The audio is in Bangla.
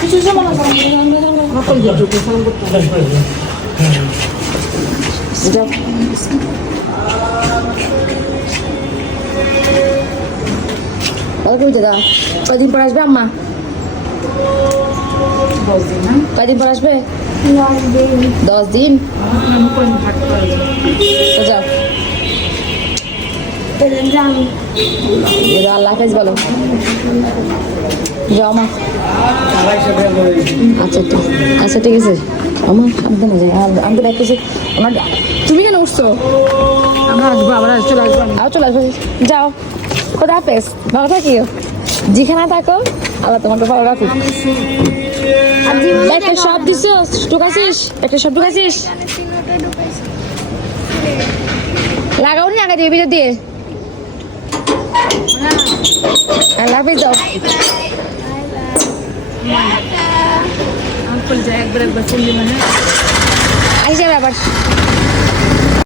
কিছু সময় না যাও। দাদা কদিন পর আসবে আম্মা? 10 দিন না? কদিন পর আসবে? 10 দিন। তো যাও। আল্লাহ হাফেজ বলো। যাও মা। আচ্ছা ঠিক আছে আমার সাবধানে যাই। আমি তো ডাকতেছি আমার। তুমি কেন উঠছো? আমরা আসবো, আবার চলে আসবো। আর চলে আসবো। যাও খোদা হাফেজ, ভালো থাকিও। যেখানে থাকো আল্লাহ তোমাকে ভালো রাখুক। একটা সব দিছিস, ঢুকাছিস? একটা সব ঢুকাছিস? লাগাও নি আগে দিয়ে ভিতর দিয়ে। আল্লাহ হাফেজ দাও। একবার ফোন দিই মানে আসি যাবে আবার।